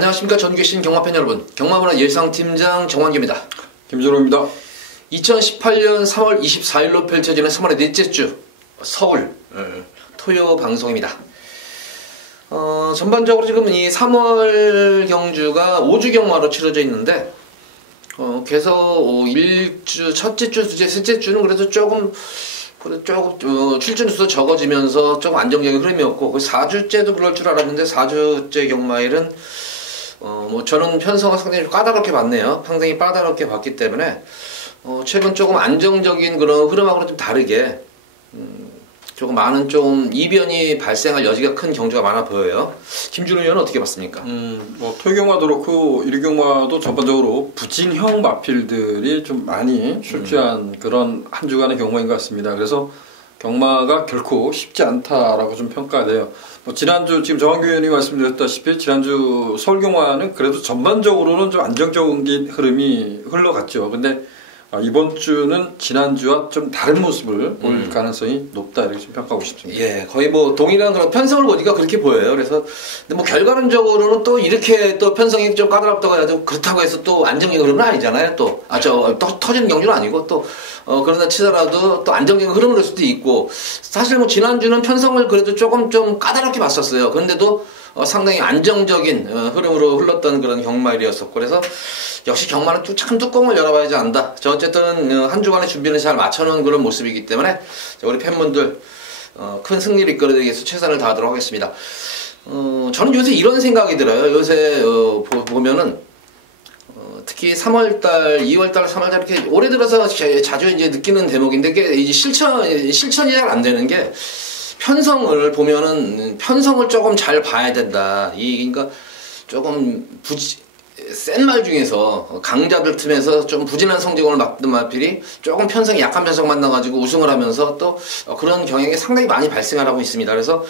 안녕하십니까. 전 계신 경마팬 여러분, 경마문화 예상팀장 정환규입니다. 김준호입니다. 2018년 3월 24일로 펼쳐지는 3월의 넷째 주 서울 토요 방송입니다. 전반적으로 지금 이 3월 경주가 5주 경마로 치러져 있는데 그래서 1주, 첫째 주, 둘째, 셋째 주는 그래도 조금 출전 수도 적어지면서 조금 안정적인 흐름이었고, 4주째도 그럴 줄 알았는데 4주째 경마일은 저는 편성을 상당히 까다롭게 봤네요. 상당히 까다롭게 봤기 때문에 최근 조금 안정적인 그런 흐름하고는 좀 다르게 조금 많은 좀 이변이 발생할 여지가 큰 경주가 많아 보여요. 김준호 의원은 어떻게 봤습니까? 토요경마도 그렇고 일요경마도 전반적으로 부진형 마필들이 좀 많이 출주한 그런 한 주간의 경마인 것 같습니다. 그래서 경마가 결코 쉽지 않다라고 좀 평가돼요. 지난주 지금 정환규 의원이 말씀드렸다시피 지난주 서울경마는 그래도 전반적으로는 좀 안정적인 흐름이 흘러갔죠. 근데 이번 주는 지난주와 좀 다른 모습을 보일 가능성이 높다, 이렇게 좀 평가하고 싶습니다. 예, 거의 동일한 그런 편성을 보니까 그렇게 보여요. 그래서 근데 결과론적으로는 또 이렇게 또 편성이 좀 까다롭다고 해도 그렇다고 해서 또 안정적인 흐름은 아니잖아요. 또 터지는 경주는 아니고 또 그러다 치더라도 또 안정적인 흐름을 할 수도 있고, 사실 지난주는 편성을 그래도 조금 좀 까다롭게 봤었어요. 그런데도 상당히 안정적인 흐름으로 흘렀던 그런 경마일이었었고, 그래서 역시 경마는 참 뚜껑을 열어봐야지 안다. 어쨌든 한 주간의 준비는 잘 맞춰놓은 그런 모습이기 때문에 우리 팬분들 큰 승리를 이끌어내기 위해서 최선을 다하도록 하겠습니다. 저는 요새 이런 생각이 들어요. 요새 보면은 특히 3월달, 2월달, 3월달 이렇게 올해 들어서 자주 이제 느끼는 대목인데, 이게 이제 실천이 잘 안 되는 게, 편성을 보면은 편성을 조금 잘 봐야 된다. 그러니까 조금 센 말 중에서 강자들 틈에서 좀 부진한 성적을 막던 마필이 조금 편성이 약한 편성 만나가지고 우승을 하면서 또 그런 경향이 상당히 많이 발생을 하고 있습니다. 그래서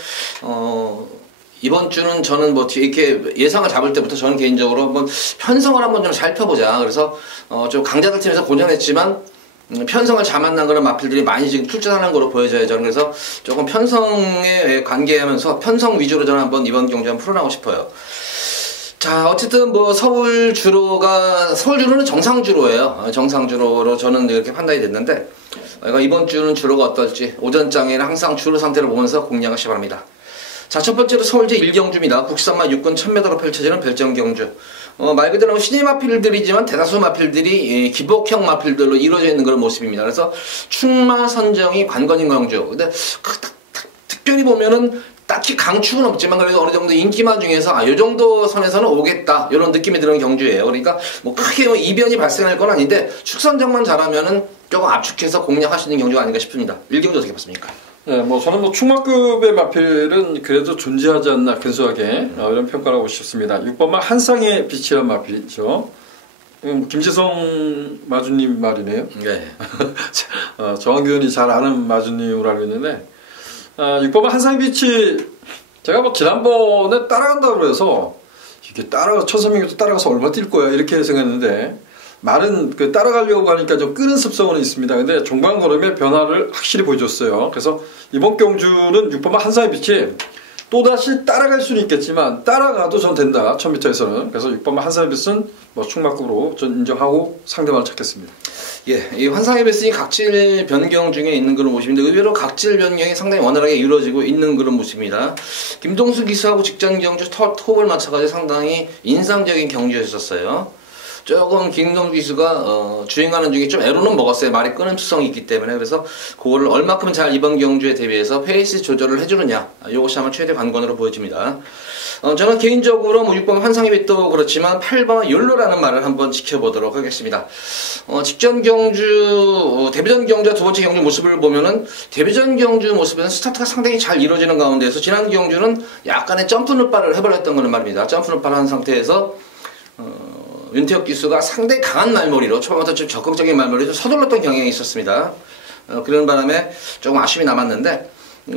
이번 주는 저는 이렇게 예상을 잡을 때부터 저는 개인적으로 한번 편성을 한번 좀 살펴보자. 그래서 좀 강자들 팀에서 고전했지만 편성을 잘 만난 그런 마필들이 많이 지금 출전하는 거로 보여져요. 저는 그래서 조금 편성에 관계하면서 편성 위주로 저는 한번 이번 경주 한번 풀어나가고 싶어요. 자, 어쨌든 서울 주로는 정상주로예요. 정상주로로 저는 이렇게 판단이 됐는데, 이번 주는 주로가 어떨지 오전장에는 항상 주로 상태를 보면서 공략을 시작합니다. 자, 첫 번째로 서울제 1경주입니다. 국산마 6군 1000m로 펼쳐지는 별정경주. 말 그대로 신의 마필들이지만 대다수 마필들이 기복형 마필들로 이루어져 있는 그런 모습입니다. 그래서 충마 선정이 관건인 경주. 근데 특별히 보면은 딱히 강축은 없지만 그래도 어느 정도 인기마 중에서 이 정도 선에서는 오겠다, 이런 느낌이 드는 경주예요. 그러니까 크게 이변이 발생할 건 아닌데 축선정만 잘하면은 조금 압축해서 공략할 수 있는 경주가 아닌가 싶습니다. 1경주 어떻게 봤습니까? 네, 저는 충마급의 마필은 그래도 존재하지 않나 근소하게 이런 평가를 하고 싶습니다. 6번마 한상의 빛이란 마필이죠. 김지성 마주님 말이네요. 네. 정환규 의원이 잘 아는 마주님으로 알고 있는데, 6번마 한상의 빛이 제가 지난번에 따라간다고 해서 이렇게 1,300m 따라가서 얼마 뛸 거야 이렇게 생각했는데, 말은 따라가려고 하니까 좀 끄는 습성은 있습니다. 근데 종반 걸음의 변화를 확실히 보여줬어요. 그래서 이번 경주는 6번마 한상의 빛이 또다시 따라갈 수는 있겠지만 따라가도 전 된다, 1000m에서는. 그래서 6번마 한상의 빛은 충마급으로 전 인정하고 상대방을 찾겠습니다. 예, 이 환상의 베스이 각질 변경 중에 있는 그런 모습인데, 의외로 각질 변경이 상당히 원활하게 이루어지고 있는 그런 모습입니다. 김동수 기수하고 직전 경주 톱을 맞춰가지고 상당히 인상적인 경주였었어요. 조금 김동수 기수가 주행하는 중에 좀 애로는 먹었어요. 말이 끊임 수성이 있기 때문에. 그래서 그거를 얼마큼 잘 이번 경주에 대비해서 페이스 조절을 해주느냐, 이것이 아마 최대 관건으로 보여집니다. 저는 개인적으로 6번 환상의 빛도 그렇지만 8번 욜로라는 말을 한번 지켜보도록 하겠습니다. 직전 경주, 데뷔전 경주와 두 번째 경주 모습을 보면은, 데뷔전 경주 모습에는 스타트가 상당히 잘 이루어지는 가운데에서 지난 경주는 약간의 점프 눕발을 해버렸던 거는 말입니다. 점프 눕발을 한 상태에서 윤태혁 기수가 상당히 강한 말머리로, 초반부터 좀 적극적인 말머리로 서둘렀던 경향이 있었습니다. 그런 바람에 조금 아쉬움이 남았는데,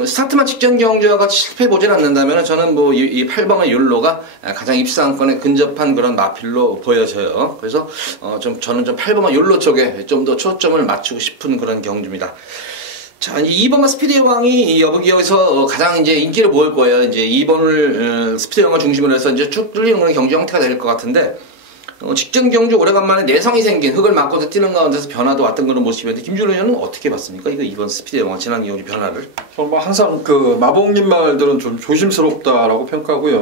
스타트만 직전 경주와 같이 실패해보질 않는다면 저는 이 8번의 율로가 가장 입상권에 근접한 그런 마필로 보여져요. 그래서 저는 좀 8번의 율로 쪽에 좀 더 초점을 맞추고 싶은 그런 경주입니다. 자, 이제 2번마 스피드 여왕이 여기서 가장 이제 인기를 모을 거예요. 이제 2번을 스피드 여왕을 중심으로 해서 이제 쭉 뚫리는 그런 경주 형태가 될 것 같은데, 직전 경주 오래간만에 내성이 생긴 흙을 맞고서 뛰는 가운데서 변화도 왔던 그런 모습인데, 김준호 의원은 어떻게 봤습니까? 이거 2번 스피드 여왕 지난 경주 변화를? 저는 뭐 항상 그 마봉님 말들은 좀 조심스럽다라고 평가하고요.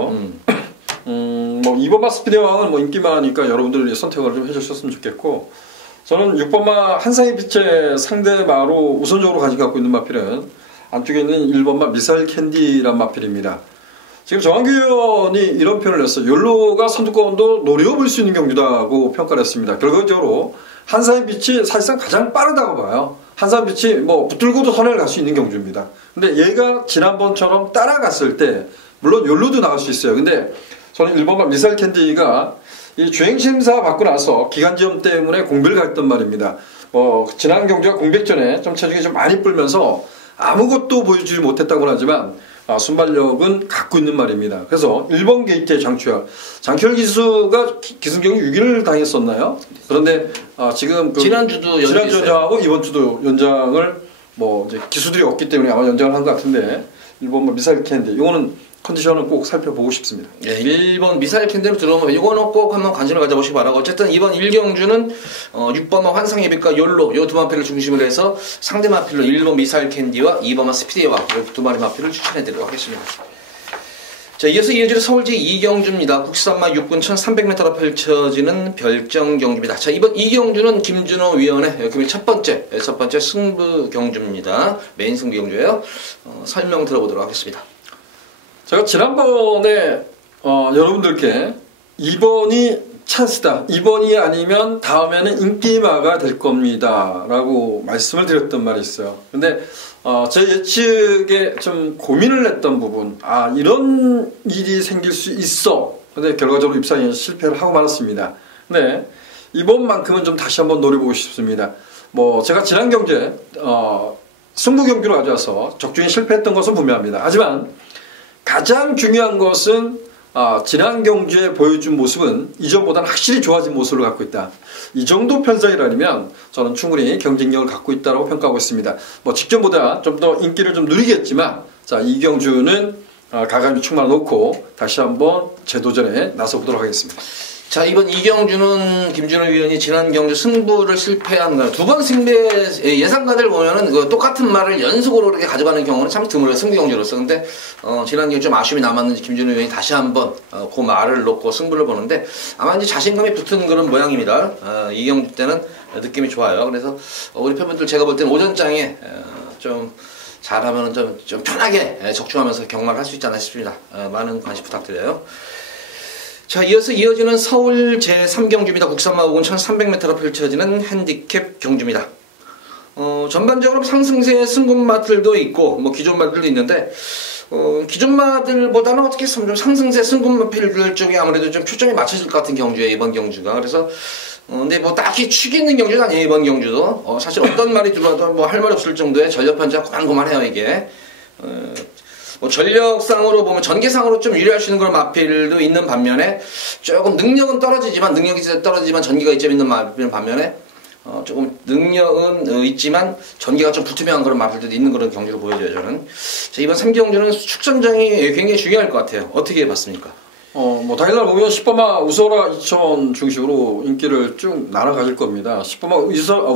뭐 2번마 스피드 여왕은 뭐 인기만 하니까 여러분들이 선택을 좀 해주셨으면 좋겠고, 저는 6번마 한상의 빛의 상대마로 우선적으로 가져가고 있는 마필은 안쪽에 있는 1번마 미사일 캔디란 마필입니다. 지금 정한규 의원이 이런 표현을 했어요. 욜로가 선두권도 노려볼 수 있는 경주다고 평가를 했습니다. 결과적으로 한상의 빛이 사실상 가장 빠르다고 봐요. 한상의 빛이 뭐 붙들고도 선행을 갈 수 있는 경주입니다. 근데 얘가 지난번처럼 따라갔을 때 물론 욜로도 나갈 수 있어요. 근데 저는 1번마 미사일 캔디가 이 주행심사 받고 나서 기관지염 때문에 공비를 갔던 말입니다. 지난 경주와 공백 전에 좀 체중이 좀 많이 불면서 아무것도 보여주지 못했다고 하지만 순발력은 갖고 있는 말입니다. 그래서 1번 게이트의 장추열 기수가 기승경주 6위를 당했었나요? 그런데 지금 지난주도 연장하고 이번 주도 연장을 이제 기수들이 없기 때문에 아마 연장을 한 것 같은데 1번 미사일 캔디 이거는 컨디션은 꼭 살펴보고 싶습니다. 네, 1번 미사일 캔디로 들어오면 이거는 꼭 한번 관심을 가져보시기 바라고, 어쨌든 이번 1경주는 6번마 환상의 빛과 욜로 이 두 마필을 중심으로 해서 상대 마필로 1번 미사일 캔디와 2번마 스피드 여왕 이 두 마리 마필을 추천해드리도록 하겠습니다. 자, 이어서 이어지는 서울제 2경주입니다. 국산마 6군 1300m로 펼쳐지는 별정 경주입니다. 자, 이번 2경주는 김준호 위원의 첫 번째 승부 경주입니다. 메인 승부 경주예요. 설명 들어보도록 하겠습니다. 제가 지난번에 여러분들께 2번이 찬스다. 2번이 아니면 다음에는 인기마가 될 겁니다. 라고 말씀을 드렸던 말이 있어요. 근데 제 예측에 좀 고민을 했던 부분, 이런 일이 생길 수 있어. 근데 결과적으로 입상에 실패를 하고 말았습니다. 근데 이번만큼은 좀 다시 한번 노려보고 싶습니다. 제가 지난 경주에 승부 경주로 가져와서 적중에 실패했던 것은 분명합니다. 하지만 가장 중요한 것은 지난 경주에 보여준 모습은 이전보다는 확실히 좋아진 모습을 갖고 있다. 이 정도 편성이라면 저는 충분히 경쟁력을 갖고 있다고 평가하고 있습니다. 직전보다 좀 더 인기를 좀 누리겠지만, 이 경주는 가감이 충만해 놓고 다시 한번 재도전에 나서보도록 하겠습니다. 자, 이번 2경주는 김준호 위원이 지난 경주 승부를 실패한 거예요. 두 번 승배 예상가들 보면은 똑같은 말을 연속으로 이렇게 가져가는 경우는 참 드물어요, 승부 경주로서. 근데 지난 경주 좀 아쉬움이 남았는지 김준호 위원이 다시 한번 그 말을 놓고 승부를 보는데 아마 이제 자신감이 붙은 그런 모양입니다. 2경주 때는 느낌이 좋아요. 그래서 우리 팬분들 제가 볼 때는 오전장에 좀 잘하면 좀 편하게 적중하면서 경마를 할 수 있지 않나 싶습니다. 많은 관심 부탁드려요. 자, 이어서 이어지는 서울 제3경주입니다. 국산마 5군 1300m로 펼쳐지는 핸디캡 경주입니다. 전반적으로 상승세 승군마들도 있고 기존 마들도 있는데 기존 마들보다는 어떻게 좀 상승세 승군마필들 쪽에 아무래도 좀 초점이 맞춰질 것 같은 경주예요, 이번 경주가. 그래서 근데 딱히 축이 있는 경주는 아니에요, 이번 경주도. 사실 어떤 말이 들어와도 할 말 없을 정도의 전력 편차가 고만고만해요, 이게. 전력상으로 보면 전개상으로 좀 유리할 수 있는 그런 마필도 있는 반면에 조금 능력이 떨어지지만 전개가 이점 있는 마필 반면에 조금 능력은 있지만 전개가 좀 불투명한 그런 마필들도 있는 그런 경주로 보여져요, 저는. 자, 이번 3경주는 축전장이 굉장히 중요할 것 같아요. 어떻게 봤습니까? 당일날 보면 10번마 우서라 2000 중심으로 인기를 쭉 나눠가질 겁니다. 10번마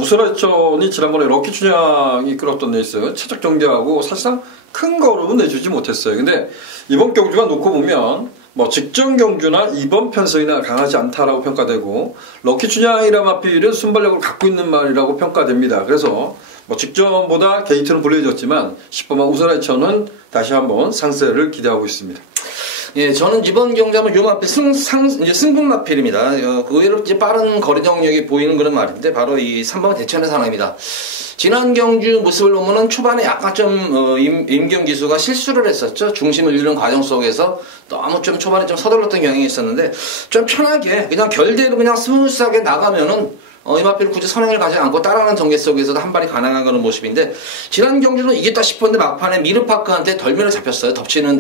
우서라 2000이 지난번에 럭키춘향이 끌었던 레이스 최적 정제하고 사실상 큰 걸음은 내주지 못했어요. 근데 이번 경주가 놓고 보면 직전 경주나 이번 편성이나 강하지 않다라고 평가되고, 럭키춘향이라 마필은 순발력을 갖고 있는 말이라고 평가됩니다. 그래서 직전보다 게이트는 불리해졌지만 10번마 우서라 2000은 다시 한번 상세를 기대하고 있습니다. 예, 저는 이번 경주하면 요 마필 이제 승분 마필입니다. 의외로 이제 빠른 거리 정력이 보이는 그런 말인데 바로 이 3번 대천의 사나입니다. 지난 경주 모습을 보면은 초반에 약간 좀 임경 기수가 실수를 했었죠. 중심을 잃는 과정 속에서 너무 좀 초반에 좀 서둘렀던 경향이 있었는데 좀 편하게 그냥 결대로 그냥 스무스하게 나가면은 이 마필을 굳이 선행을 가지 않고 따라가는 전개 속에서도 한 발이 가능한 그런 모습인데 지난 경주는 이겼다 싶었는데 막판에 미르파크한테 덜미를 잡혔어요. 덮치는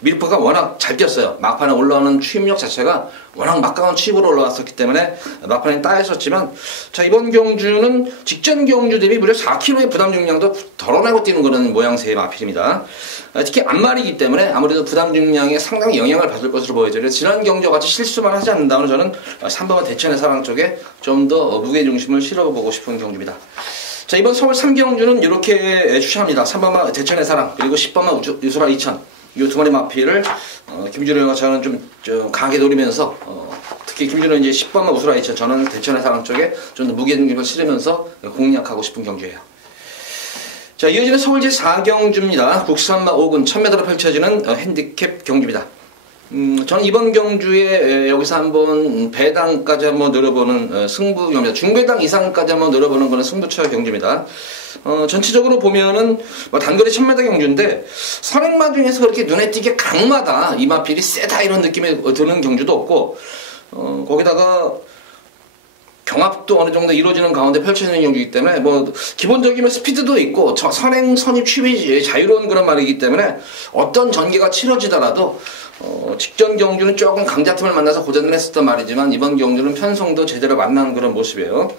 미르파크가 워낙 잘 뛰었어요. 막판에 올라오는 추임력 자체가 워낙 막강한 추입으로 올라왔었기 때문에 막판에 따였었지만 자 이번 경주는 직전 경주 대비 무려 4kg의 부담 중량도 덜어내고 뛰는 그런 모양새의 마필입니다. 특히 앞말이기 때문에 아무래도 부담 중량에 상당히 영향을 받을 것으로 보여져요. 지난 경주와 같이 실수만 하지 않는다면 저는 3번과 대천의 사랑 쪽에 좀 더 무게중심을 실어보고 싶은 경주입니다. 자 이번 서울 3경주는 이렇게 추천합니다. 3번마 대천의 사랑 그리고 10번마 유소라 2000 이 두 마리 마필을 김준호가 저는 좀 강하게 노리면서 특히 김준호 이제 10번마 우수라 2000 저는 대천의 사랑 쪽에 좀 더 무게중심을 실으면서 공략하고 싶은 경주예요. 자 이어지는 서울제 4경주입니다. 국산마 5군 1000m로 펼쳐지는 핸디캡 경주입니다. 저는 이번 경주에 여기서 한번 배당까지 한번 노려보는 승부 경주입니다. 중배당 이상까지 한번 노려보는 그런 승부처 경주입니다. 전체적으로 보면은 단거리 1000m 경주인데 선행마 중에서 그렇게 눈에 띄게 강마다 이 마필이 세다 이런 느낌이 드는 경주도 없고 거기다가 경합도 어느 정도 이루어지는 가운데 펼쳐지는 경주이기 때문에 뭐 기본적이면 스피드도 있고 선행 선입 취입이 자유로운 그런 말이기 때문에 어떤 전개가 치러지더라도 직전 경주는 조금 강자팀을 만나서 고전을 했었단 말이지만 이번 경주는 편성도 제대로 만나는 그런 모습이에요.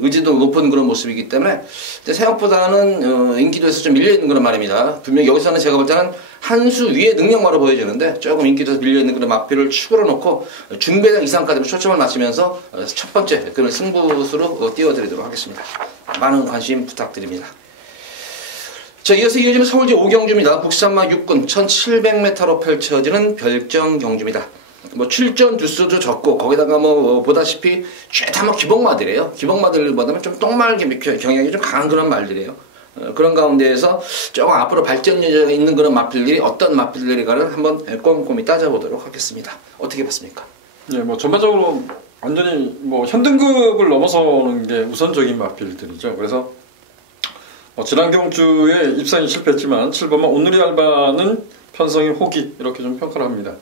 의지도 높은 그런 모습이기 때문에 생각보다는 인기도에서 좀 밀려있는 그런 말입니다. 분명히 여기서는 제가 볼 때는 한 수 위의 능력마로 보여지는데 조금 인기도에서 밀려있는 그런 마필을 축으로 놓고 중배당 이상까지 초점을 맞추면서 첫 번째 그런 승부수로 띄워드리도록 하겠습니다. 많은 관심 부탁드립니다. 자 이어서 이어지는 서울제 5경주입니다. 국산마 6군 1700m로 펼쳐지는 별정 경주입니다. 뭐 출전 두수도 적고 거기다가 뭐 보다시피 죄다 뭐 기복마들이에요. 기복마들보다는 좀 똥말 경향이 좀 강한 그런 말들이에요. 그런 가운데에서 조금 앞으로 발전 여지가 있는 그런 마필들이 어떤 마필들인가를 한번 꼼꼼히 따져보도록 하겠습니다. 어떻게 봤습니까? 예, 뭐 전반적으로 완전히 뭐 현등급을 넘어서는 게 우선적인 마필들이죠. 그래서 지난 경주에 입상이 실패했지만 7번마 오늘의 알바는 편성의 호기 이렇게 좀 평가를 합니다.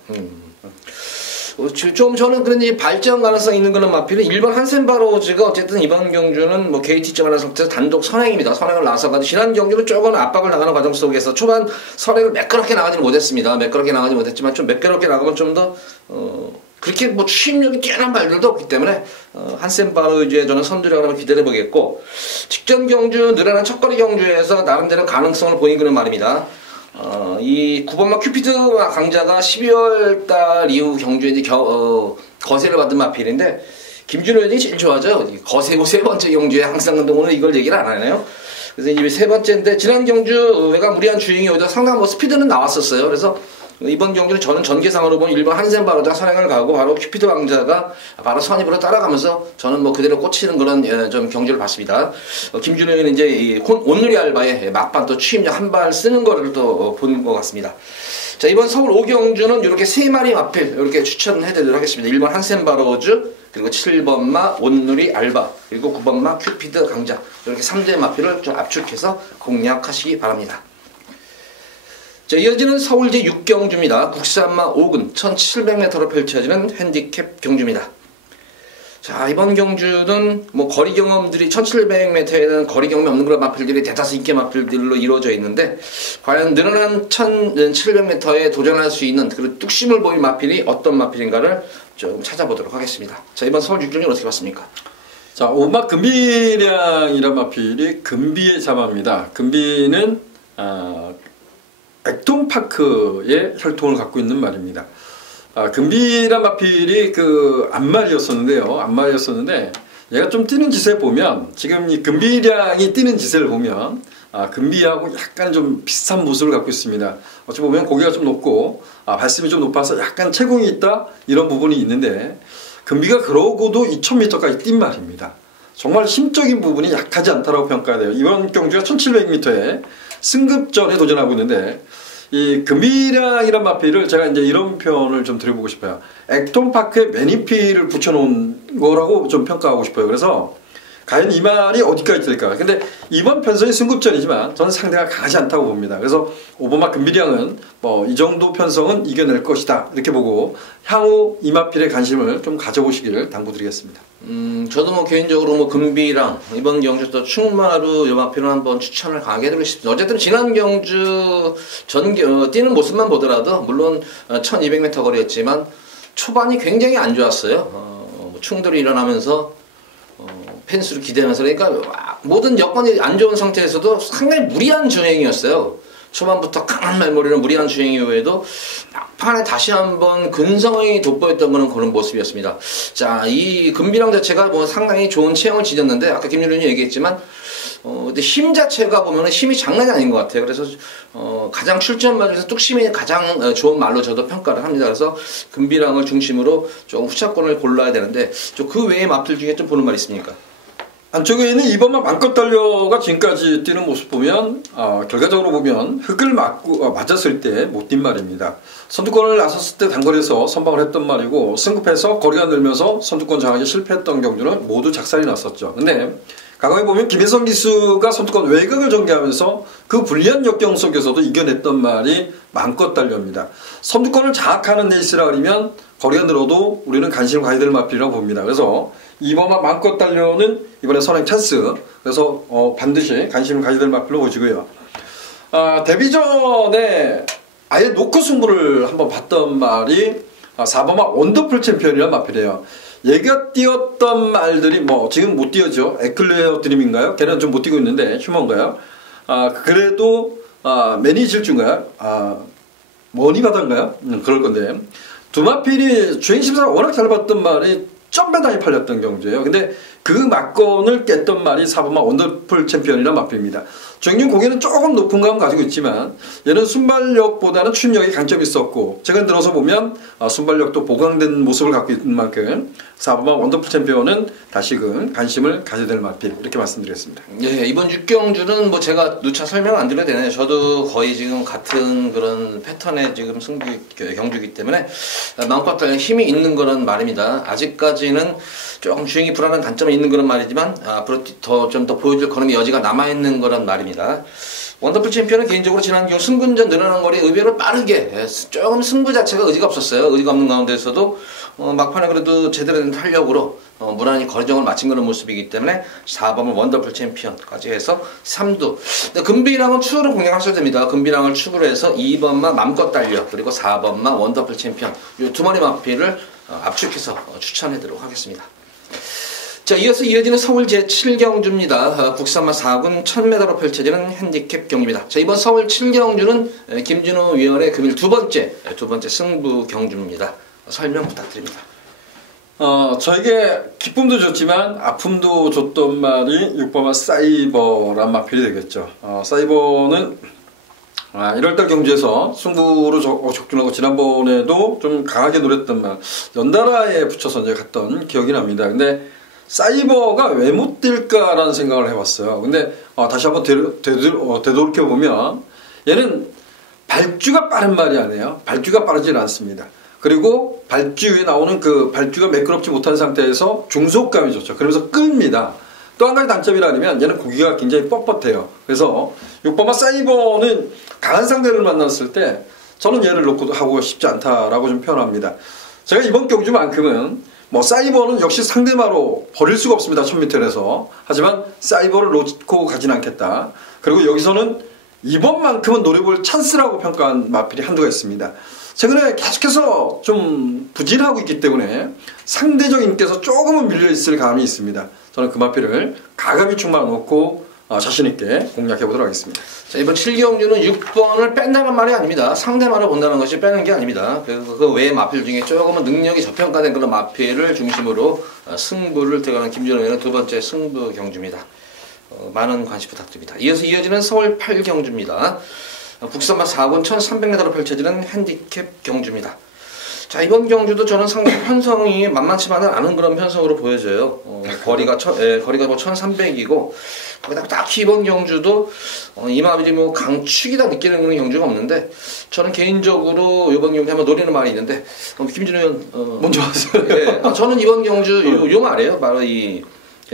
좀 저는 그런 발전 가능성 있는 그런 마필은 1번 한센바로즈가 어쨌든 이번 경주는 뭐 KT점 하는 상태에서 단독 선행입니다. 선행을 나서가지고 지난 경주는 조금 압박을 나가는 과정 속에서 초반 선행을 매끄럽게 나가지는 못했습니다. 매끄럽게 나가지 못했지만 좀 매끄럽게 나가면 좀 더 그렇게 뭐 추임력이 뛰어난 발들도 없기 때문에 한센바로즈에 저는 선두력을 한번 기다려보겠고 직전 경주 늘어난 첫거리 경주에서 나름대로 가능성을 보인 그런 말입니다. 이 9번마 큐피드 강자가 12월 달 이후 경주에 이제 거세를 받은 마필인데 김준호 형이 제일 좋아하죠. 거세고 세 번째 경주에 항상 운동은 이걸 얘기를 안 하네요. 그래서 이제 세 번째인데 지난 경주 외가 무리한 주행이 오히려 상당히 뭐 스피드는 나왔었어요. 그래서 이번 경주는 저는 전개상으로 보면 1번 한센바로자 선행을 가고 바로 큐피드 왕자가 바로 선입으로 따라가면서 저는 뭐 그대로 꽂히는 그런 좀 경주를 봤습니다. 김준호는 이제 이 온누리 알바에 막판 또 취임력 한 발 쓰는 거를 또 본 것 같습니다. 자 이번 서울 5경주는 이렇게 세 마리 마필 이렇게 추천해드리도록 하겠습니다. 1번 한센바로즈 그리고 7번마 온누리 알바 그리고 9번마 큐피드 강자 이렇게 3대 마필을 좀 압축해서 공략하시기 바랍니다. 자, 이어지는 서울제 6경주입니다. 국산마 5군 1700m로 펼쳐지는 핸디캡 경주입니다. 자, 이번 경주는 뭐 거리 경험들이 1700m에는 거리 경험이 없는 그런 마필들이 대다수 인기 마필들로 이루어져 있는데 과연 늘어난 1700m에 도전할 수 있는 그런 뚝심을 보인 마필이 어떤 마필인가를 좀 찾아보도록 하겠습니다. 자, 이번 서울 6경주는 어떻게 봤습니까? 자, 오막 금비량이란 마필이 금비의 자마입니다. 금비는 액동파크의 혈통을 갖고 있는 말입니다. 금비란 마필이 그 앞말이었었는데 얘가 좀 뛰는 짓을 보면 지금 이 금비량이 뛰는 짓을 보면 금비하고 약간 좀 비슷한 모습을 갖고 있습니다. 어찌 보면 고개가 좀 높고 발심이 좀 높아서 약간 체공이 있다 이런 부분이 있는데 금비가 그러고도 2000m까지 뛴 말입니다. 정말 힘적인 부분이 약하지 않다고 평가해야 돼요. 이번 경주가 1700m에 승급전에 도전하고 있는데 이 금비량이란 마필을 제가 이제 이런 표현을 좀 드려보고 싶어요. 액동파크에 매니피를 붙여놓은 거라고 좀 평가하고 싶어요. 그래서 과연 이 말이 어디까지 될까? 근데 이번 편성이 승급전이지만 저는 상대가 강하지 않다고 봅니다. 그래서 오버마 금비량은 뭐 이 정도 편성은 이겨낼 것이다 이렇게 보고 향후 이 마필의 관심을 좀 가져보시기를 당부드리겠습니다. 저도 뭐 개인적으로 뭐 금비랑 이번 경주 또 충마루 요마필은 한번 추천을 강하게 해드리고 싶습니다. 어쨌든 지난 경주 뛰는 모습만 보더라도 물론 1200m 거리였지만 초반이 굉장히 안 좋았어요. 충돌이 일어나면서 펜스를 기대하면서 그러니까 모든 여건이 안 좋은 상태에서도 상당히 무리한 주행이었어요. 초반부터 강한 말머리로 무리한 주행 이후에도 막판에 다시 한번 근성이 돋보였던 그런 모습이었습니다. 자, 이 금비랑 자체가 뭐 상당히 좋은 체형을 지녔는데 아까 김준현이 얘기했지만 근데 힘 자체가 보면은 힘이 장난이 아닌 것 같아요. 그래서 가장 출전 말 중에서 뚝심이 가장 좋은 말로 저도 평가를 합니다. 그래서 금비랑을 중심으로 좀 후차권을 골라야 되는데 그 외의 마필 중에 좀 보는 말 있습니까? 안쪽에 있는 이번만 맘껏 달려가 지금까지 뛰는 모습 보면 결과적으로 보면 흙을 맞았을 때 못 뛴 말입니다. 선두권을 나섰을 때 단거리에서 선방을 했던 말이고 승급해서 거리가 늘면서 선두권 장악에 실패했던 경주는 모두 작살이 났었죠. 근데 과거에 보면 김혜성 기수가 선두권 외곽을 전개하면서 그 불리한 역경 속에서도 이겨냈던 말이 맘껏 달려입니다. 선두권을 장악하는 레이스라 그러면 거리가 늘어도 우리는 관심을 가야 될 마필이라고 봅니다. 그래서 이번만 맘껏 달려는 이번에 선행 찬스. 그래서 반드시 관심을 가져야 될 마필로 보시고요. 데뷔 전에 아예 노크 승부를 한번 봤던 말이 4번마 원더풀 챔피언이라는 마필이에요. 얘가 뛰었던 말들이 뭐 지금 못 뛰었죠. 에클레어 드림인가요? 걔는 좀 못 뛰고 있는데 휴먼가요? 그래도 매니 질주인가요? 머니바다인가요? 그럴 건데 두 마필이 주행 심사를 워낙 잘 봤던 말이 점배당이 팔렸던 경주예요. 근데 그 막건을 깼던 말이 4번마 원더풀 챔피언이라는 마필입니다. 주행률 공개는 조금 높은 감은 가지고 있지만 얘는 순발력보다는 추진력이 강점이 있었고 최근 들어서 보면 순발력도 보강된 모습을 갖고 있는 만큼 4번마 원더풀 챔피언은 다시금 관심을 가져야 될 마필 이렇게 말씀드리겠습니다. 네, 이번 6경주는 뭐 제가 누차 설명을 안 드려도 되네요. 저도 거의 지금 같은 그런 패턴의 지금 승부 경주이기 때문에 마음껏 달려 힘이 있는 그런 말입니다. 아직까지는 조금 주행이 불안한 단점이 있는 그런 말이지만 앞으로 좀 더 보여줄 그런 여지가 남아있는 그런 말입니다. 원더풀 챔피언은 개인적으로 지난 경우 승근전 늘어난 거리 의외로 빠르게 조금 승부 자체가 의지가 없었어요. 의지가 없는 가운데서도 막판에 그래도 제대로 된 탄력으로 무난히 거리정을 마친 그런 모습이기 때문에 4번을 원더풀 챔피언까지 해서 3두. 금비랑은 추후를 공략하셔도 됩니다. 금비랑을 추구로 해서 2번만 맘껏 달려 그리고 4번만 원더풀 챔피언 이 두 마리 마필을 압축해서 추천해드리도록 하겠습니다. 자, 이어서 이어지는 서울 제7경주입니다. 국산마 4군 1000m로 펼쳐지는 핸디캡 경주입니다. 자, 이번 서울 7경주는 김진호 위원의 금일 두 번째 승부 경주입니다. 설명 부탁드립니다. 저에게 기쁨도 줬지만 아픔도 줬던 말이 6번마 사이버란 마필이 되겠죠. 사이버는 1월달 경주에서 승부로 적중하고 지난번에도 좀 강하게 노렸던 말 연달아에 붙여서 이제 갔던 기억이 납니다. 근데 사이버가 왜 못 뛸까라는 생각을 해봤어요. 근데 다시 한번 되돌이켜보면 얘는 발주가 빠른 말이 아니에요. 발주가 빠르질 않습니다. 그리고 발주 위에 나오는 그 발주가 매끄럽지 못한 상태에서 중속감이 좋죠. 그러면서 끕니다. 또 한 가지 단점이라면 얘는 고기가 굉장히 뻣뻣해요. 그래서 6번마 사이버는 강한 상대를 만났을 때 저는 얘를 놓고 하고 싶지 않다라고 좀 표현합니다. 제가 이번 경주만큼은 사이버는 역시 상대마로 버릴 수가 없습니다. 1000m에서. 하지만 사이버를 놓고 가진 않겠다. 그리고 여기서는 이번만큼은 노려볼 찬스라고 평가한 마필이 한두가 있습니다. 최근에 계속해서 좀 부진하고 있기 때문에 상대적 인기에서 조금은 밀려있을 감이 있습니다. 저는 그 마필을 가감히 충만놓고 자신있게 공략해보도록 하겠습니다. 자, 이번 7경주는 6번을 뺀다는 말이 아닙니다. 상대만을 본다는 것이 빼는 게 아닙니다. 그 외의 마필 중에 조금은 능력이 저평가된 그런 마필을 중심으로 승부를 들어가는 김준호 의원의 두 번째 승부 경주입니다. 많은 관심 부탁드립니다. 이어서 이어지는 서울 8경주입니다. 국산마 4군 1300m로 펼쳐지는 핸디캡 경주입니다. 자, 이번 경주도 저는 상당히 편성이 만만치만은 않은 그런 편성으로 보여져요. 거리가 뭐 1300이고 거기다가 딱히 이번 경주도 이마비리 뭐 강축이다 느끼는 그런 경주가 없는데 저는 개인적으로 이번 경주 한번 노리는 말이 있는데 김준호 의원 먼저 하세요. 네, 저는 이번 경주 요 말이에요. 바로 이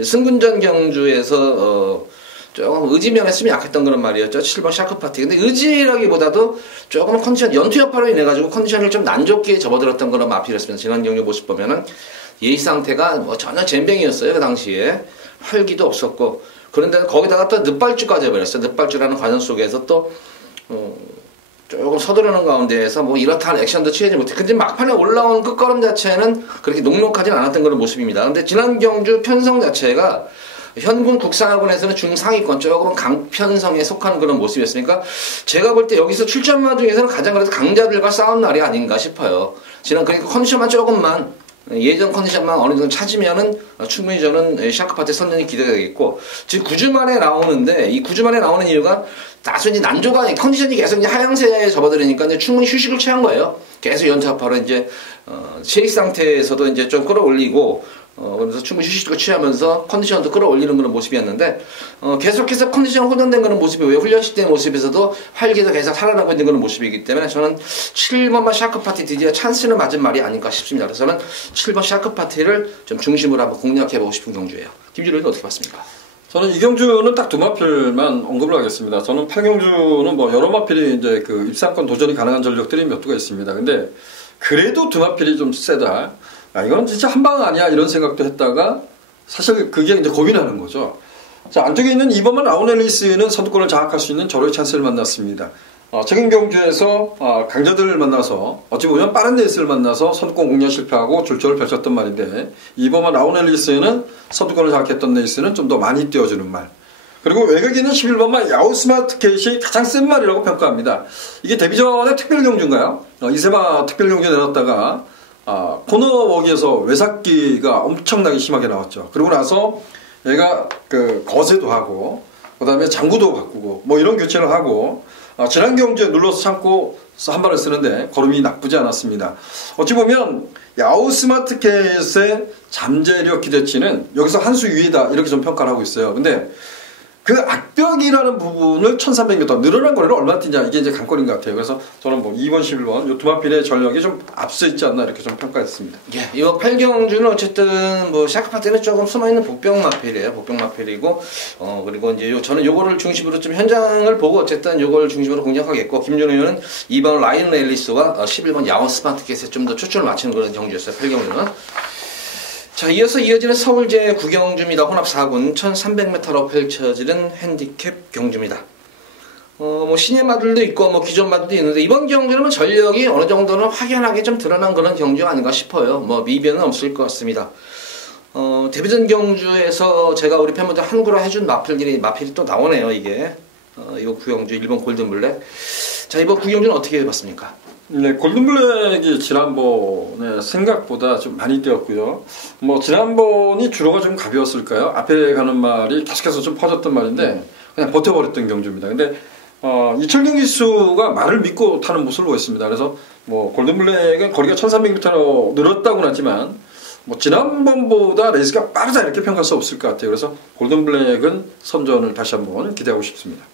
승군전 경주에서 조금 의지면 했으면 약했던 그런 말이었죠. 7번 샤크파티. 근데 의지라기보다도 조금 컨디션, 연투 여파로 인해가지고 컨디션을 좀 난좋게 접어들었던 그런 마필이었습니다. 지난 경주 모습 보면은 예의 상태가 뭐 전혀 젬병이었어요. 그 당시에. 활기도 없었고. 그런데 거기다가 또 늪발주까지 해버렸어요. 늪발주라는 과정 속에서 또, 조금 서두르는 가운데에서 뭐 이렇다 할 액션도 취하지 못해. 근데 막판에 올라온 끝걸음 자체는 그렇게 녹록하진 않았던 그런 모습입니다. 근데 지난 경주 편성 자체가 현군 국산화군에서는 중상위권 조금 강편성에 속한 그런 모습이었으니까 제가 볼 때 여기서 출전마 중에서는 가장 그래도 강자들과 싸운 날이 아닌가 싶어요. 지난 그러니까 컨디션만 조금만 예전 컨디션만 어느 정도 찾으면은 충분히 저는 샤크파티 선전이 기대가 되겠고 지금 9주 만에 나오는데 이 9주 만에 나오는 이유가 다소 이제 난조가 컨디션이 계속 이제 하향세에 접어들으니까 이제 충분히 휴식을 취한 거예요. 계속 연타파로 이제 체익 상태에서도 이제 좀 끌어올리고 그래서 충분히 휴식도 취하면서 컨디션도 끌어올리는 그런 모습이었는데 계속해서 컨디션 호전된 그런 모습이 왜 훈련식 때 모습에서도 활기도 계속 살아나고 있는 그런 모습이기 때문에 저는 7번만 샤크파티 드디어 찬스를 맞은 말이 아닌가 싶습니다. 그래서 저는 7번 샤크파티를 좀 중심으로 한번 공략해보고 싶은 경주예요. 김준호는 어떻게 봤습니까? 저는 이 경주는 딱 두 마필만 언급을 하겠습니다. 저는 8경주는 뭐 여러 마필이 이제 그 입상권 도전이 가능한 전력들이 몇 두가 있습니다. 근데 그래도 두 마필이 좀 세다. 이건 진짜 한 방 아니야 이런 생각도 했다가 사실 그게 이제 고민하는 거죠. 자, 안쪽에 있는 2번만 라운앨리스는 선두권을 장악할 수 있는 절호의 찬스를 만났습니다. 최근 경주에서 강자들을 만나서 어찌 보면 빠른 레이스를 만나서 선두권 공략 실패하고 줄줄을 펼쳤던 말인데 2번만 라운앨리스는 선두권을 장악했던 레이스는 좀 더 많이 띄워주는 말. 그리고 외곽에 있는 11번만 야우스마트 캣이 가장 센 말이라고 평가합니다. 이게 데뷔 전에 특별 경주인가요? 이세마 특별 경주 내놨다가 코너워기에서 외삭기가 엄청나게 심하게 나왔죠. 그러고 나서 얘가 그 거세도 하고 그 다음에 장구도 바꾸고 뭐 이런 교체를 하고 지난 경주에 눌러서 참고 한 발을 쓰는데 걸음이 나쁘지 않았습니다. 어찌 보면 야우스마트 캣의 잠재력 기대치는 여기서 한 수 위이다 이렇게 좀 평가를 하고 있어요. 근데 그 악벽이라는 부분을 1300m 늘어난 거리를 얼마 뛰냐 이게 이제 관건인 것 같아요. 그래서 저는 뭐 2번 11번 요 두 마필의 전력이 좀 앞서 있지 않나 이렇게 좀 평가했습니다. 예, 이번 8경주는 어쨌든 뭐 샤크파티는 조금 숨어있는 복병 마필이에요. 복병 마필이고 그리고 이제 저는 요거를 중심으로 좀 현장을 보고 어쨌든 요걸 중심으로 공략하겠고 김준호 의원은 2번 라이언 앨리스와 11번 야원 스마트 캣에 좀 더 초점을 맞추는 그런 경주였어요. 8경주는. 자, 이어서 이어지는 서울제 9경주입니다. 혼합 4군 1300m로 펼쳐지는 핸디캡 경주입니다. 뭐 신예 마들도 있고 뭐 기존 마들도 있는데 이번 경주는 전력이 어느 정도는 확연하게 좀 드러난 그런 경주가 아닌가 싶어요. 뭐 미변은 없을 것 같습니다. 데뷔전 경주에서 제가 우리 팬분들 한구로 해준 마필이 또 나오네요. 이게 이번 9경주 일본 골든블랙. 자, 이번 9경주는 어떻게 봤습니까? 네, 골든블랙이 지난번에 생각보다 좀 많이 뛰었고요. 뭐 지난번이 주로가 좀 가벼웠을까요? 앞에 가는 말이 계속해서 좀 퍼졌던 말인데 그냥 버텨버렸던 경주입니다. 근데 이철경 기수가 말을 믿고 타는 모습을 보였습니다. 그래서 뭐 골든블랙은 거리가 1300m로 늘었다고는 하지만 뭐 지난번보다 레이스가 빠르다 이렇게 평가할 수 없을 것 같아요. 그래서 골든블랙은 선전을 다시 한번 기대하고 싶습니다.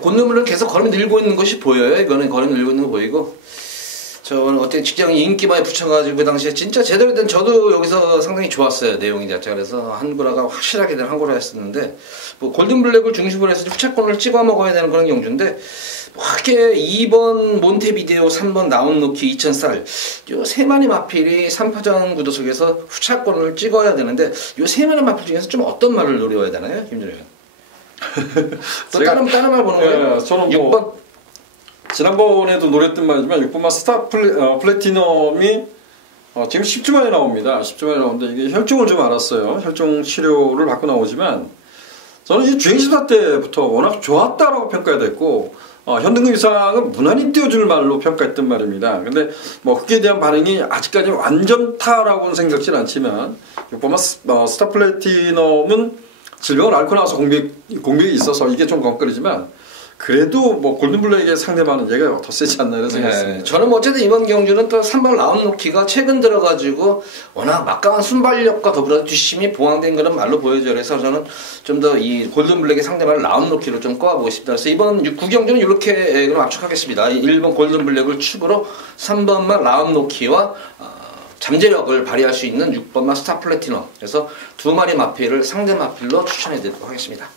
골든블랙은 계속 걸음이 늘고 있는 것이 보여요. 이거는 걸음이 늘고 있는 거 보이고 저는 어떻게 직장이 인기만에 붙여가지고 그 당시에 진짜 제대로 된 저도 여기서 상당히 좋았어요. 내용이 자체가. 그래서 한구라가 확실하게 된 한구라였었는데 뭐 골든블랙을 중심으로 해서 후차권을 찍어 먹어야 되는 그런 경주인데 크게 2번 몬테비데오, 3번 나온노키, 2000살 요 세 마리 마필이 3파전 구도 속에서 후차권을 찍어야 되는데 요 세 마리 마필 중에서 좀 어떤 말을 노려야 되나요? 김준호 의원. 또 다른 말 보는 거예요? 저는 6번 뭐 지난번에도 노랬던 말이지만 6번만 스타 플래티넘이 지금 10주 만에 나옵니다. 10주 만에 나오는데 이게 혈종을 좀 알았어요. 혈종 치료를 받고 나오지만 저는 이 주행시사 때부터 워낙 좋았다라고 평가가 됐고 현등급 이상은 무난히 띄워줄 말로 평가했던 말입니다. 근데 뭐 그에 대한 반응이 아직까지 완전 타라고는 생각지는 않지만 6번만 스타 플래티넘은 질병을 앓고 나서 공백이 있어서 이게 좀 걱거리지만 그래도 뭐 골든블랙의 상대방은 얘가 더 세지 않나 이런 생각이 있습니다. 네, 저는 뭐 어쨌든 이번 경주는 또 3번 라운노키가 최근 들어가지고 워낙 막강한 순발력과 더불어 뒷심이 보강된 그런 말로 보여져요. 그래서 저는 좀 더 이 골든블랙의 상대방을 라운노키로 좀 꼽아보고 싶다. 그래서 이번 9경주는 이렇게 그럼 압축하겠습니다. 1번 골든블랙을 축으로 3번만 라운노키와 잠재력을 발휘할 수 있는 6번마 스타 플래티넘. 그래서 두 마리 마필을 상대 마필로 추천해 드리도록 하겠습니다.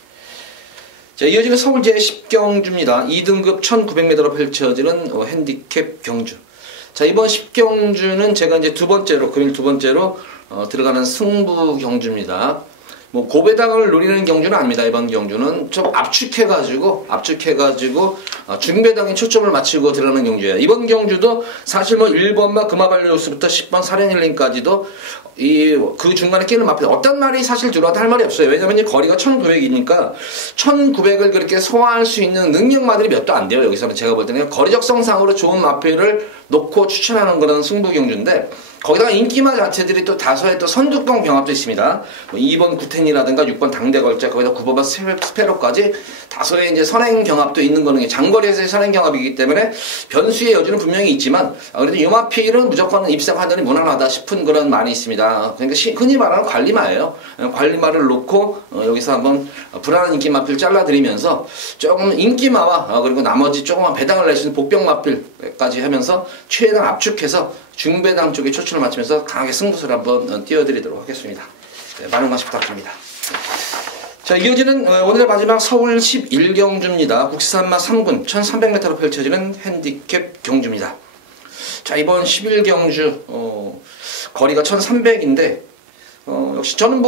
자, 이어지는 서울 제10경주입니다. 2등급 1900m로 펼쳐지는 핸디캡 경주. 자, 이번 10경주는 제가 이제 금일 두 번째로 들어가는 승부 경주입니다. 뭐 고배당을 노리는 경주는 아닙니다. 이번 경주는 좀 압축해가지고 중배당에 초점을 맞추고 들어가는 경주예요. 이번 경주도 사실 뭐 1번마 금화발리우스부터 10번 사령힐링까지도 그 중간에 끼는 마필 어떤 말이 사실 들어와도 할 말이 없어요. 왜냐면 이 거리가 1900이니까 1900을 그렇게 소화할 수 있는 능력마들이 몇 도 안 돼요. 여기서는 제가 볼 때는 거리적 성상으로 좋은 마필을 놓고 추천하는 그런 승부 경주인데, 거기다가 인기마 자체들이 또 다소의 또 선두권 경합도 있습니다. 뭐 2번 구텐이라든가 6번 당대걸작, 거기다 9번 스페로까지 다소의 이제 선행 경합도 있는 거는 장거리에서의 선행 경합이기 때문에 변수의 여지는 분명히 있지만, 그래도 이 마필은 무조건 입상하더니 무난하다 싶은 그런 말이 있습니다. 그러니까 흔히 말하는 관리마예요. 관리마를 놓고 여기서 한번 불안한 인기마필 잘라드리면서 조금 인기마와 그리고 나머지 조금만 배당을 낼 수 있는 복병마필까지 하면서 최대한 압축해서 중배당 쪽에 초점을 맞추면서 강하게 승부수를 한번 띄워드리도록 하겠습니다. 네, 많은 관심 부탁드립니다. 자, 이어지는 오늘의 마지막 서울 11경주입니다. 국산마 3군 1300m로 펼쳐지는 핸디캡 경주입니다. 자, 이번 11경주 거리가 1300인데 역시 저는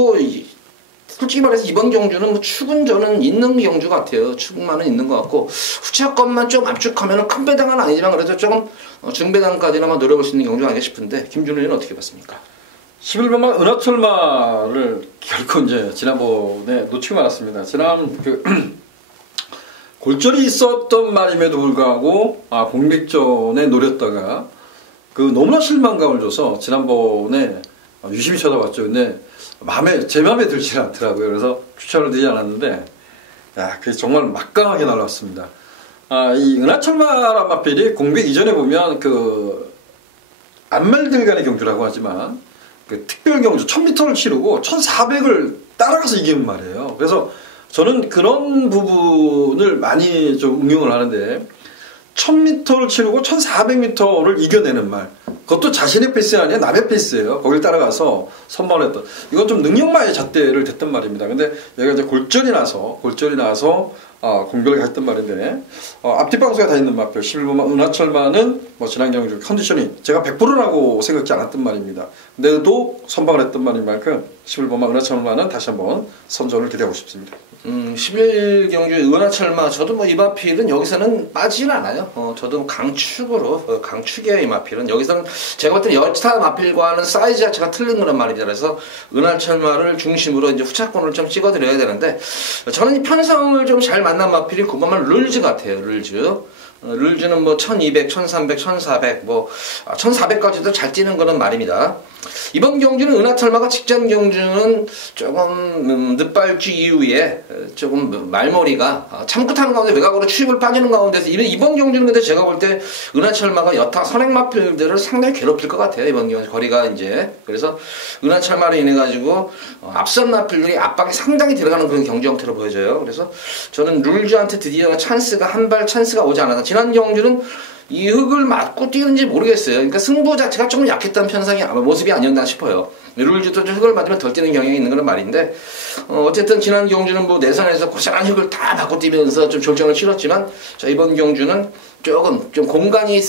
솔직히 말해서 이번 경주는 축은 저는 있는 경주 같아요. 축만은 있는 것 같고, 후차권만 좀 압축하면 큰 배당은 아니지만 그래도 조금 중배당까지나마 노려볼 수 있는 경주 아닌가 싶은데, 김준호 의원은 어떻게 봤습니까? 11번마 은하철마를 결코 이제 지난번에 놓치고 말았습니다. 골절이 있었던 말임에도 불구하고 공백전에 노렸다가 너무나 실망감을 줘서 지난번에 유심히 쳐다봤죠. 근데 제 마음에 들지 않더라고요. 그래서 추천을 드리지 않았는데, 그게 정말 막강하게 날라왔습니다. 이 은하철마란 마필이 공백 이전에 보면 안말들 간의 경주라고 하지만 특별 경주 1000m를 치르고 1400을 따라가서 이기는 말이에요. 그래서 저는 그런 부분을 많이 좀 응용을 하는데, 1000m를 치르고 1400m를 이겨내는 말, 그것도 자신의 페이스가 아니라 남의 페이스예요. 거길 따라가서 선발했던, 이건 좀 능력마의 잣대를 댔단 말입니다. 근데 얘가 이제 골절이 나서 공격을 했던 말인데, 앞뒤 방수가 다 있는 마필 11번마 은하철마는 지난 경주 컨디션이 제가 100%라고 생각지 않았던 말입니다. 근데도 선방을 했던 말인 만큼 11번마 은하철마는 다시 한번 선전을 기대하고 싶습니다. 11경주 은하철마, 저도 이 마필은 여기서는 빠지진 않아요. 저도 강축이에요. 이 마필은 여기서는 제가 볼 때는 여타 마필과는 사이즈 자체가 틀린 거란 말입니다. 그래서 은하철마를 중심으로 이제 후차권을 좀 찍어드려야 되는데, 저는 이 편성을 좀 잘 만난 마필이 9번마 룰즈 같아요. 룰즈는 1200, 1300, 1400, 1400까지도 잘 뛰는 거는 말입니다. 이번 경주는 은하철마가 직전 경주는 조금 늦발주 이후에 조금 말머리가 참고 타는 가운데 외곽으로 추입을 빠지는 가운데서 이번 경주는 근데 제가 볼 때 은하철마가 여타 선행 마필들을 상당히 괴롭힐 것 같아요. 이번 경주 거리가 이제, 그래서 은하철마로 인해 가지고 앞선 마필들이 압박이 상당히 들어가는 그런 경주 형태로 보여져요. 그래서 저는 룰즈한테 드디어 한 발 찬스가 오지 않았나. 지난 경주는 이 흙을 맞고 뛰는지 모르겠어요. 그러니까 승부 자체가 조금 약했던 편상이 모습이 아니었나 싶어요. 룰즈도 흙을 맞으면 덜 뛰는 경향이 있는 그런 말인데, 어쨌든 지난 경주는 내선에서 고생한 흙을 다 맞고 뛰면서 좀 졸전을 치렀지만, 자, 이번 경주는 좀 공간이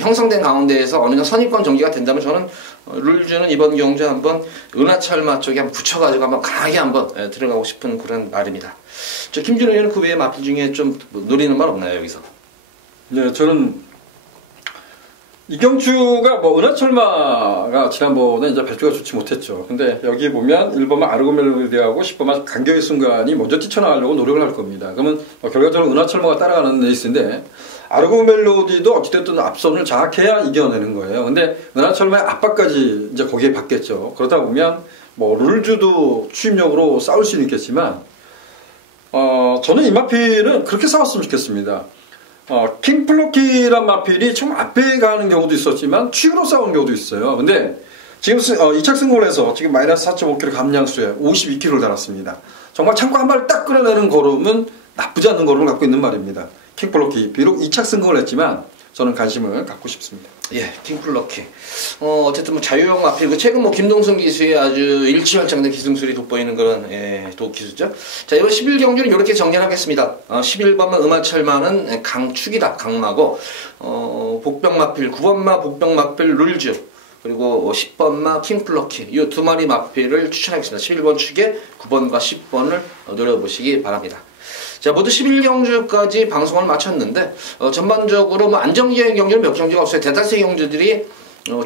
형성된 가운데에서 어느 정도 선입권 전개가 된다면 저는 룰즈는 이번 경주 한번 은하철마 쪽에 한번 붙여가지고 한번 강하게 한번 들어가고 싶은 그런 말입니다. 저 김준호 의원은 그 외에 마필 중에 좀 노리는 말 없나요, 여기서? 네, 저는 이경주가 은하철마가 지난번에 이제 발주가 좋지 못했죠. 근데 여기 보면 1번마 아르고멜로디하고 10번마 간격의 순간이 먼저 뛰쳐나가려고 노력을 할 겁니다. 그러면 결과적으로 은하철마가 따라가는 레이스인데, 아르고멜로디도 어찌됐든 앞선을 장악해야 이겨내는 거예요. 근데 은하철마의 압박까지 이제 거기에 받겠죠. 그러다 보면 룰즈도 추임력으로 싸울 수는 있겠지만, 저는 이 마필은 그렇게 싸웠으면 좋겠습니다. 킹플로키란 마필이 좀 앞에 가는 경우도 있었지만 추으로 싸우는 경우도 있어요. 근데 지금 2착 승골에서 지금 마이너스 4.5kg 감량수에 52kg를 달았습니다. 정말 참고 한 발을 딱 끌어내는 걸음은 나쁘지 않은 걸음을 갖고 있는 말입니다. 킹플로키 비록 2착 승골을 했지만 저는 관심을 갖고 싶습니다. 예, 킹플러키. 어쨌든 뭐 자유형 마필, 최근 뭐 김동sun 기수의 아주 일취월장된 기승술이 돋보이는 그런 기수죠. 자, 이번 11경주는 이렇게 정리하겠습니다. 11번마 음하철마는 강축이다, 강마고, 복병 마필, 9번마 복병 마필 룰즈, 그리고 10번마 킹플러키, 이 두 마리 마필을 추천하겠습니다. 11번 축에 9번과 10번을 노려보시기 바랍니다. 자, 모두 11경주까지 방송을 마쳤는데, 전반적으로 뭐 안정적인 경주는 몇 경주가 없어요. 대다수의 경주들이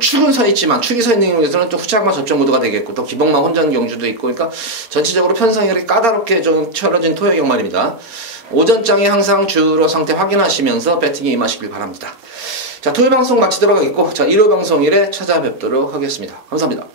축은 서 있지만, 축이 서 있는 경우에서는 또 후착마 접전 모드가 되겠고, 또 기복마 혼전 경주도 있고, 그러니까 전체적으로 편성이 이렇게 까다롭게 좀 쳐러진 토요경 말입니다. 오전장에 항상 주로 상태 확인하시면서 배팅에 임하시길 바랍니다. 자, 토요 방송 마치도록 하겠고, 자, 일요 방송일에 찾아뵙도록 하겠습니다. 감사합니다.